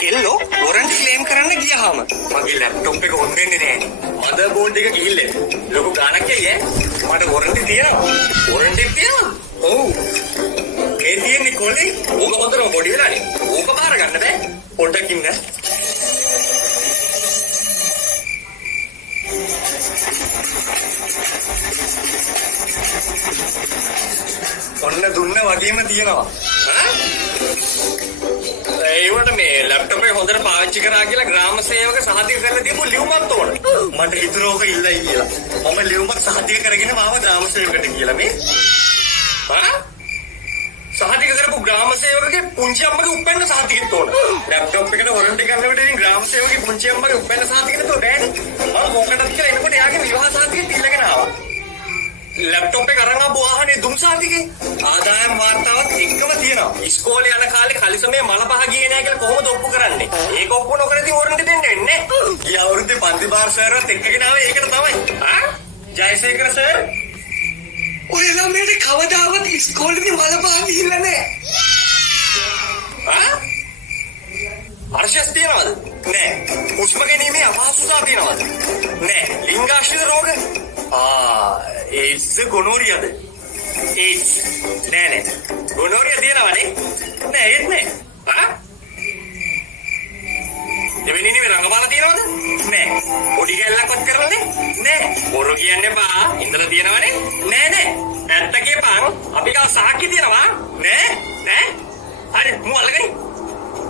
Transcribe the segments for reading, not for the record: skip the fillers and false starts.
කෙල්ලෝ warranty claim කරන්න ගියාම මගේ ලැප්ටොප් එක ඔන් වෙන්නේ නැහැ. මදර් බෝඩ් එක ගිහිල්ලා ලොකු ගාණක් ඇයි මට වොරන්ටි තියෙනවා. වොරන්ටි තියෙනවා. ඔව්. ඒ තියෙන්නේ කොලේ. ඕක හොඳටම පොඩි වෙලානේ. ඕක බාර ගන්න බෑ. පොඩ්ඩක් ඉන්න. ඔන්න දුන්න වගේම තියෙනවා. ඒවට මේ ලැප්ටොප් එක හොඳට පාවිච්චි කරා කියලා ග්‍රාම සේවක සහතික කරලා දීපු ලියුමක් ඕන. මට හිතුණා ඕක ඉල්ලයි කියලා. මම ලියුමක් සහතික කරගෙන මාව ග්‍රාම සේවකට කියලා මේ. සහතික කරපු ග්‍රාම සේවකගේ පුංචි අම්මගේ උපැන්න සහතිකෙත් ඕන. ලැප්ටොප් එකට වොරන්ටි ගන්නකොට ඉතින් ග්‍රාම සේවකගේ පුංචි අම්මගේ උපැන්න සහතිකෙත් ඕන බෑනේ. මම මොකටද කියලා එනකොට එයාගේ විවාහ සහතිකෙත් ඉල්ලගෙන ආවා. ලැප්ටොප් එක අරන් ආපු වාහනේ දුම් සහතිකේ ආදායම් වාර්තාවත් එක්කම තියෙනවා. ඉස්කෝලේ යන කාලේ කලිසමේ මල පහ ගියේ නැහැ කියලා කොහොමද ඔප්පු කරන්නේ? ඒක ඔප්පු නොකර ඉතින් වොරන්ටි දෙන්නේ නැහැ. ගිය අවුරුද්දේ පන්ති බාර් සර්වත් එක්කගෙන ආවේ ඒකට තමයි. ජයසේකර සර් ඔය ළමයට කවදාවත් ඉස්කෝලේදී මල පහ ගිහිල්ලා නැහැ. අර්ශස් තියනවද? නෑ. උස්ම ගැනීමේ අපහසුතාව තියනවද? නෑ. ලිංගාශ්‍රිත රෝග? ඒඩ්ස් ගොනෝරියාද? ඒඩ්ස්. නෑ. ගොනෝරියා තියනවනේ? නෑ ඒත් නෑ. දෙවෙනි නෙමෙයි රංගපාලා තියනවද? නෑ. පොඩි ගැල්ලක්වත් කරලානේ? නෑ. බොරු කියන්න එපා. ඉඳලා තියනවනේ? නෑ. ඇත්ත කියපන්. අපි ගාව සාක්ෂි තියනවා? නෑ. හරි මු අල්ලගනි.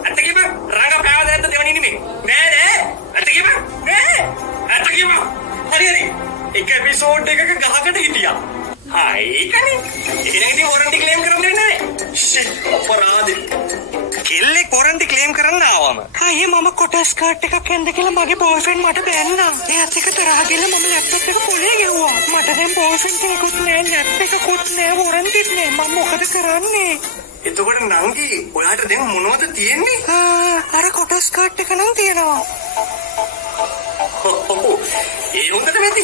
ඇත්ත කියපන්. රංගපෑවද නැද්ද දෙවෙනි නෙමෙයි? නෑ. ඇත්ත කියපන්. නෑ. ඇත්ත කියපන්. හරි. එක එපිසෝඩ් එකක ගහකට හිටියා. ඒකනේ. එහෙනම් ඉතින් වොරන්ටි ක්ලේම් කරන්නේ නැහැ. ෂිට් අපරාධ. කෙල්ලෙක් වොරන්ටි ක්ලේම් කරන්න ආවම. මම කොටස් කාඩ් එකක් එන්න කියලා මගේ බෝයිෆ්‍රෙන්ඩ් මට බැන්නා. එයාත් එක්ක තරහ ගිහලා මම ලැප්ටොප් එක පොලේ ගැහුවා. මට දැන් බෝයිෆ්‍රෙන්ඩ් එකකුත් නැහැ, නැට් එකකුත් නැහැ, වොරන්ටිත් නැහැ. මම මොකද කරන්නේ? එතකොට නංගි ඔයාට දැන් මොනවද තියෙන්නේ? අර කොටස් කාඩ් එක නම් තියෙනවා. ඒ හොඳට නැති.